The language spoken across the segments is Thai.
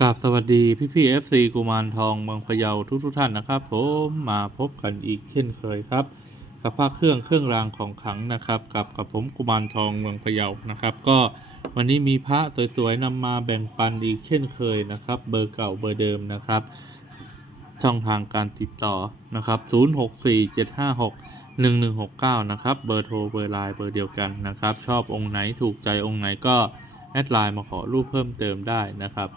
กราบสวัสดีพี่พี่เอฟซีกุมารทองบางพะเยาทุกทุกท่านนะครับผมมาพบกันอีกเช่นเคยครับ กับภาคเครื่องเครื่องรางของขลังนะครับ กับกับผมกุมารทองเมืองพะเยานะครับ ก็วันนี้มีพระสวยๆนำมาแบ่งปันอีกเช่นเคยนะครับ เบอร์เก่าเบอร์เดิมนะครับ ช่องทางการติดต่อนะครับ 0647561169 นะครับ เบอร์โทรเบอร์ไลน์เบอร์เดียวกันนะครับ ชอบองค์ไหนถูกใจองค์ไหนก็แอดไลน์มาขอรูปเพิ่มเติมได้นะครับ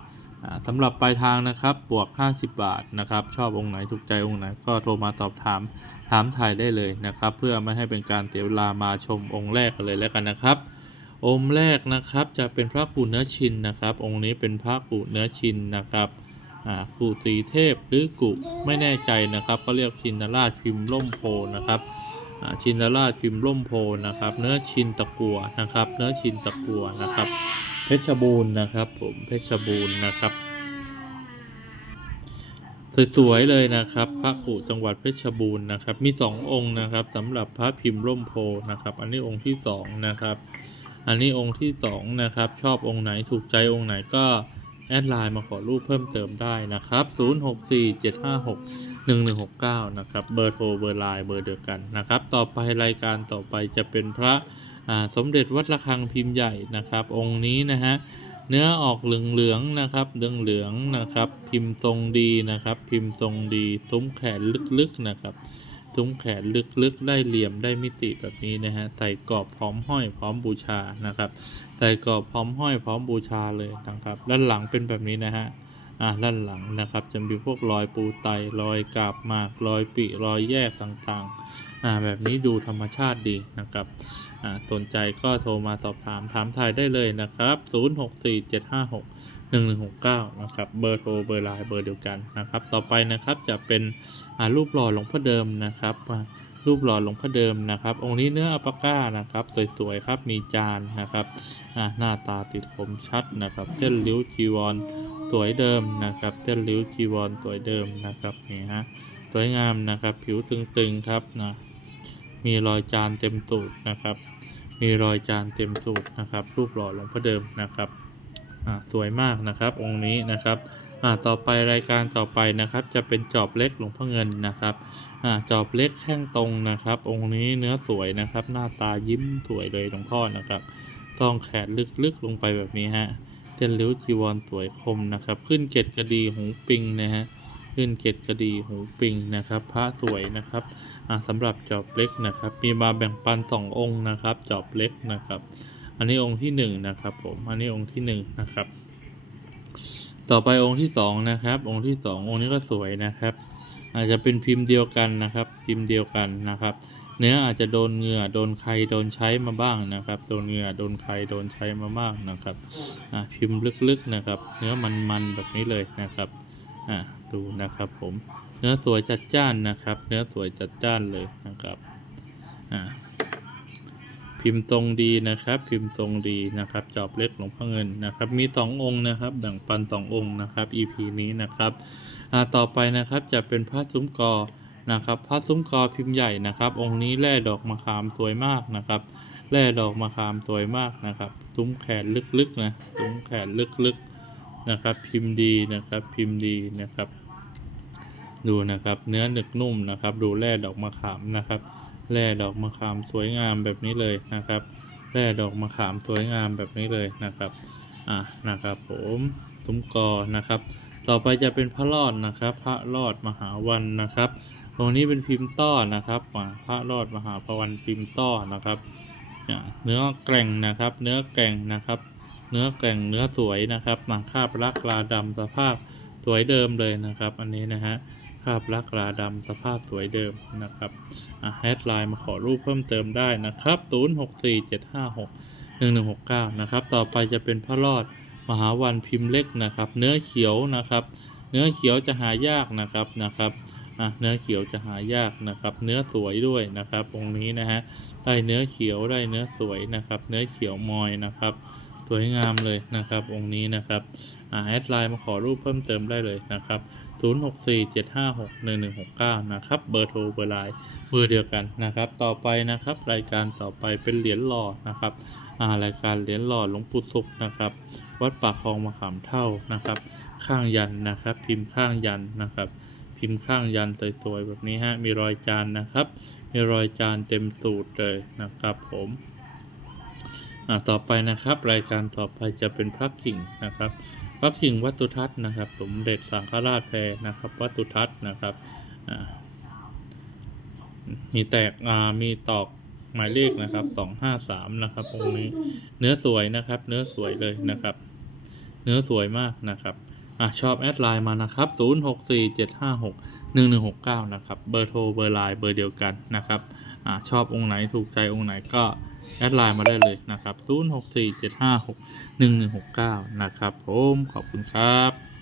สำหรับปลายทางนะครับบวก 50 บาทนะครับ ชอบองค์ไหนถูกใจองค์ไหนก็โทรมาสอบถามถามถ่ายได้เลยนะครับ เพื่อไม่ให้เป็นการเสียเวลามาชมองค์แรกกันเลยแล้วกันนะครับ องค์แรกนะครับจะเป็นพระกุเนื้อชินนะครับ องค์นี้เป็นพระกุเนื้อชินนะครับอ่ากุสีเทพหรือกุไม่แน่ใจนะครับก็เรียกชินราชพิมพ์ล่มโพนะครับอาชินราชพิมพ์ล่มโพนะครับ เนื้อชินตะกัวนะครับ เนื้อชินตะกัวนะครับ เพชรบูรณ์นะครับผมเพชรบูรณ์นะครับ สวยๆเลยนะครับ พระกุจังหวัดเพชรบูรณ์นะครับ มีสององค์นะครับสำหรับพระพิมพ์ร่มโพนะครับ อันนี้องค์ที่สองนะครับ อันนี้องค์ที่สองนะครับ ชอบองค์ไหนถูกใจองค์ไหนก็แอดไลน์มาขอรูปเพิ่มเติมได้นะครับ 0647561169 นะครับ เบอร์โทร เบอร์ไลน์ เบอร์เดียวกันนะครับ ต่อไปรายการต่อไปจะเป็นพระ สมเด็จวัดระฆังพิมพ์ใหญ่นะครับ องค์นี้นะฮะเนื้อออกเหลืองๆนะครับเหลืองๆนะครับ พิมพ์ทรงดีนะครับ พิมพ์ทรงดีทุ้มแขนลึกๆนะครับ ทุ้มแขนลึกๆ ได้เหลี่ยมได้มิติแบบนี้นะฮะใส่กรอบพร้อมห้อยพร้อมบูชานะครับ ใส่กรอบพร้อมห้อยพร้อมบูชาเลยนะครับ ด้านหลังเป็นแบบนี้นะฮะ อ่าด้านหลังนะครับ จะมีพวกรอยปูไตรอยกาบหมากรอยปิรอยแยกต่างๆอ่าแบบนี้ดูธรรมชาติดีนะครับอ่าสนใจก็โทรมาสอบถามถามถ่ายได้เลยนะครับ 0647561169 นะครับ เบอร์โทร เบอร์ไลน์ เบอร์เดียวกันนะครับ ต่อไปนะครับจะเป็นอ่ารูปหล่อหลวงพ่อเดิมนะครับอ่า รูปหล่อหลวงพ่อเดิมนะครับ องค์นี้เนื้ออัปปาก้านะครับ สวยๆครับมีจานนะครับหน้าตาติดคมชัดนะครับเส้นริ้วจีวรสวยเดิมนะครับเส้นริ้วจีวรสวยเดิมนะครับนี่ฮะสวยงามนะครับ ผิวตึงๆครับนะมีรอยจานเต็มตูดนะครับ มีรอยจานเต็มตูดนะครับ รูปหล่อหลวงพ่อเดิมนะครับ สวยมากนะครับ องค์นี้นะครับอ่าต่อไปรายการต่อไปนะครับ จะเป็นจอบเล็กหลวงพ่อเงินนะครับอ่าจอบเล็กแข้งตรงนะครับ องค์นี้เนื้อสวยนะครับ หน้าตายิ้มสวยเลยหลวงพ่อนะครับต้องแขนลึกๆลงไปแบบนี้ฮะเส้นริ้ยวจีวรสวยคมนะครับ ขึ้นเกตกระดีหูปิงนะฮะขึ้นเกตกระดีหูปิงนะครับ พระสวยนะครับอ่าสำหรับจอบเล็กนะครับ มีมาแบ่งปันสององค์นะครับ จอบเล็กนะครับ อันนี้องค์ที่หนึ่งนะครับผมอันนี้องค์ที่หนึ่งนะครับ ต่อไปองค์ที่สองนะครับ องค์ที่สององค์นี้ก็สวยนะครับ อาจจะเป็นพิมพ์เดียวกันนะครับ พิมพ์เดียวกันนะครับ เนื้ออาจจะโดนเหงื่อโดนใครโดนใช้มาบ้างนะครับ โดนเหงื่อโดนใครโดนใช้มาบ้างนะครับอ่าพิมพ์ลึกๆนะครับ เนื้อมันๆแบบนี้เลยนะครับอ่าดูนะครับผมเนื้อสวยจัดจ้านนะครับ เนื้อสวยจัดจ้านเลยนะครับอ่า พิมพ์ตรงดีนะครับ พิมพ์ตรงดีนะครับ จอบเล็กหลวงพ่อเงินนะครับ มีสององค์นะครับแบ่งปันสององค์นะครับ EP นี้นะครับต่อไปนะครับจะเป็นพระซุ้มกอนะครับพระซุ้มกอพิมพ์ใหญ่นะครับ องค์นี้แร่ดอกมะขามสวยมากนะครับแร่ดอกมะขามสวยมากนะครับซุ้มแขนลึกๆนะซุ้มแขนลึกๆนะครับ พิมพ์ดีนะครับ พิมพ์ดีนะครับ ดูนะครับ เนื้อหนึกนุ่มนะครับ ดูแร่ดอกมะขามนะครับ แร่ดอกมะขามสวยงามแบบนี้เลยนะครับแร่ดอกมะขามสวยงามแบบนี้เลยนะครับอะนะครับผมซุ้มกอนะครับ ต่อไปจะเป็นพระรอดนะครับ พระรอดมหาวันนะครับตรงนี้เป็นพิมพ์ต้อนะครับพระรอดมหาพวันพิมพ์ต้อนะครับเนื้อแกร่งนะครับ เนื้อแกร่งนะครับ เนื้อแกร่งเนื้อสวยนะครับหนังคาบลักลาดำสภาพสวยเดิมเลยนะครับ อันนี้นะฮะาบลักลาดำสภาพสวยเดิมนะครับแฮดไลน์มาขอรูปเพิ่มเติมได้นะครับ 0 6 4 7 5 6 1 1 6 9 นะครับ ต่อไปจะเป็นพระรอดมหาวันพิมพ์เล็กนะครับ เนื้อเขียวนะครับ เนื้อเขียวจะหายากนะครับนะครับอะเนื้อเขียวจะหายากนะครับ เนื้อสวยด้วยนะครับองค์นี้นะฮะได้เนื้อเขียวได้เนื้อสวยนะครับ เนื้อเขียวมอยนะครับ สวยงามเลยนะครับ องค์นี้นะครับอ่าแอดไลน์มาขอรูปเพิ่มเติมได้เลยนะครับ 0647561169 นะครับ เบอร์โทรเบอร์ไลน์เบอร์เดียวกันนะครับ ต่อไปนะครับ รายการต่อไปเป็นเหรียญหล่อนะครับอ่ารายการเหรียญหล่อหลวงปู่ศุกนะครับ วัดปากคลองมะขามเท่านะครับ ข้างยันนะครับ พิมพ์ข้างยันนะครับพิมพ์ข้างยันสวยๆแบบนี้ฮะ มีรอยจานนะครับ มีรอยจานเต็มตูดเลยนะครับผม อ่าต่อไปนะครับรายการต่อไปจะเป็นพระกิ่งนะครับ พระกิ่งวัตุทัศน์นะครับสมเด็จสังฆราชแพรนะครับ วัตุทัศน์นะครับมีแตกมีตอกหมายเลขนะครับสองห้าสามนะครับตรงนี้เนื้อสวยนะครับ เนื้อสวยเลยนะครับ เนื้อสวยมากนะครับ อะชอบแอดไลน์มานะครับ 0 6 4 7 5 6 1 1 6 9 นะครับ เบอร์โทรเบอร์ไลน์เบอร์เดียวกันนะครับอะชอบองค์ไหนถูกใจองค์ไหนก็แอดไลน์มาได้เลยนะครับ 0 6 4 7 5 6 1 1 6 9 นะครับผมขอบคุณครับ